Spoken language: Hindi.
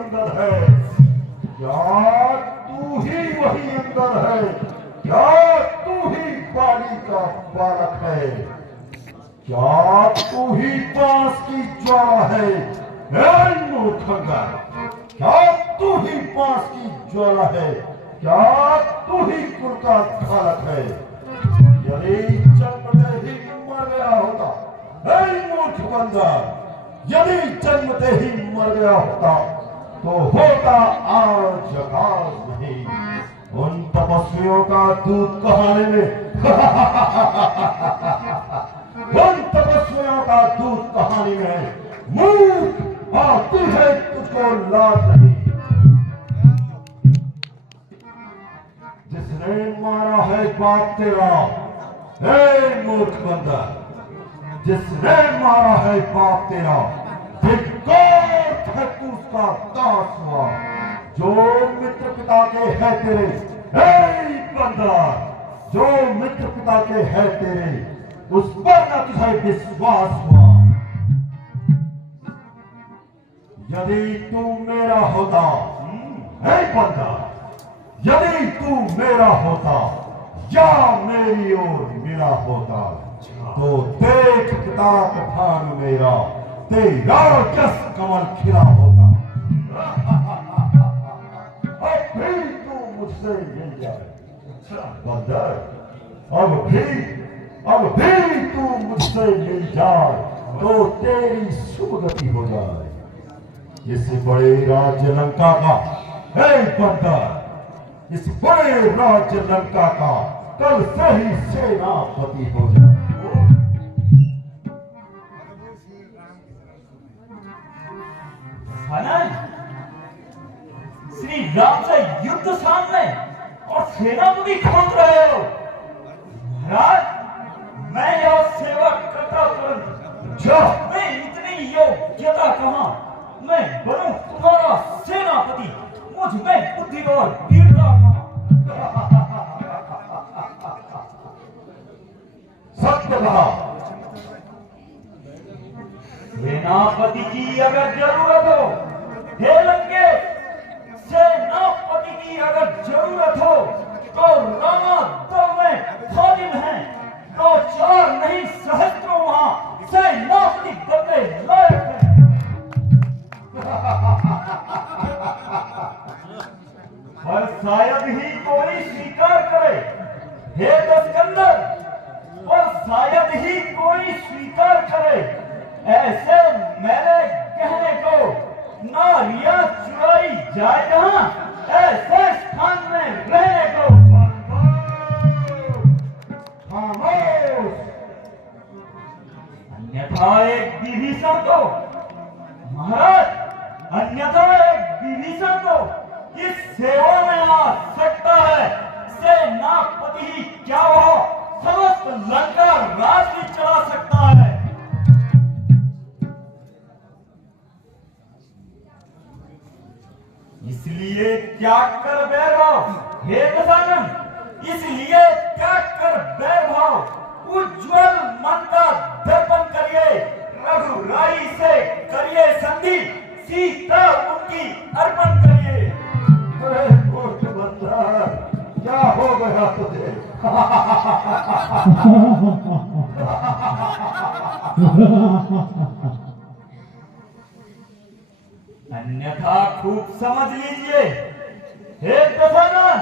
अंदर है? क्या तू ही वही अंदर है? क्या तू ही बाली का बालक है? क्या तू ही पास की ज्वाला है? मूर्खंगा, क्या तू ही पास की ज्वाला है? क्या तू ही कुल का घालक है? यदि जन्मते ही मर गया होता, मूर्ख बंदा, यदि जन्मते ही मर गया होता तो होता आज आगाज नहीं। उन तपस्वियों का दूध कहाने में उन तपस्वियों का दूध कहानी में मूर्ख और तुझे तुझको लाज नहीं। जिसने मारा है बाप तेरा, मूर्ख बंदा, जिसने मारा है बाप तेरा, धिक्कार है तू उसका दास हुआ। जो मित्र पिता के है तेरे, बंदा, जो मित्र पिता के है तेरे, उस पर न तुझे विश्वास हुआ। यदि तू मेरा होता, बंदा, यदि तू मेरा होता या मेरी ओर मिला होता तो देख किताब भान मेरा तेरा जस कमल खिला होता। अब भी तू मुझसे मिल जाए बंदा, अब भी तू मुझसे मिल जाए तो तेरी सुगति हो जाए। इस बड़े राज्य लंका का, बंदा, इस बड़े राज्य लंका का कल से ही सेनापति हो जाए। श्री राम से युद्ध सामने और सेनापति खोज रहे हो? महाराज, मैं यह सेवा करता तुरंत, मैं इतनी योग्यता कहां मैं बनूं तुम्हारा सेनापति? मुझ में बुद्धि और वीरता कहां? सत्य कहा। सेनापति की अगर जरूरत हो, हे लंके, सेनापति की अगर जरूरत हो तो रामा दो में खादिम है, तो चार नहीं सहस्त्रों वहां सेनापति बनने लायक है। पर शायद ही कोई स्वीकार करे, हे दशकंदर, पर शायद ही कोई स्वीकार करे ऐसे मेरे कहने को नारियां चुराई जाए जहां, ऐसे स्थान में रहने को। खामोश, अन्यथा एक विभीषण को, महाराज, अन्यथा एक विभीषण को इस सेवा में आ सकता है। सेनापति ही क्या हो, समस्त लंका राज भी चला सकता है। इसलिए त्याग कर वैभव, हे दशानन, इसलिए त्याग कर वैभव, उज्ज्वल मन का दर्पण करिए, रघुराई से करिए संधि, सीता उनकी अर्पण करिए। अरे मूर्ख बंदा, क्या हो गया तुझे? अन्यथा खूब समझ लीजिए, हे दशानन,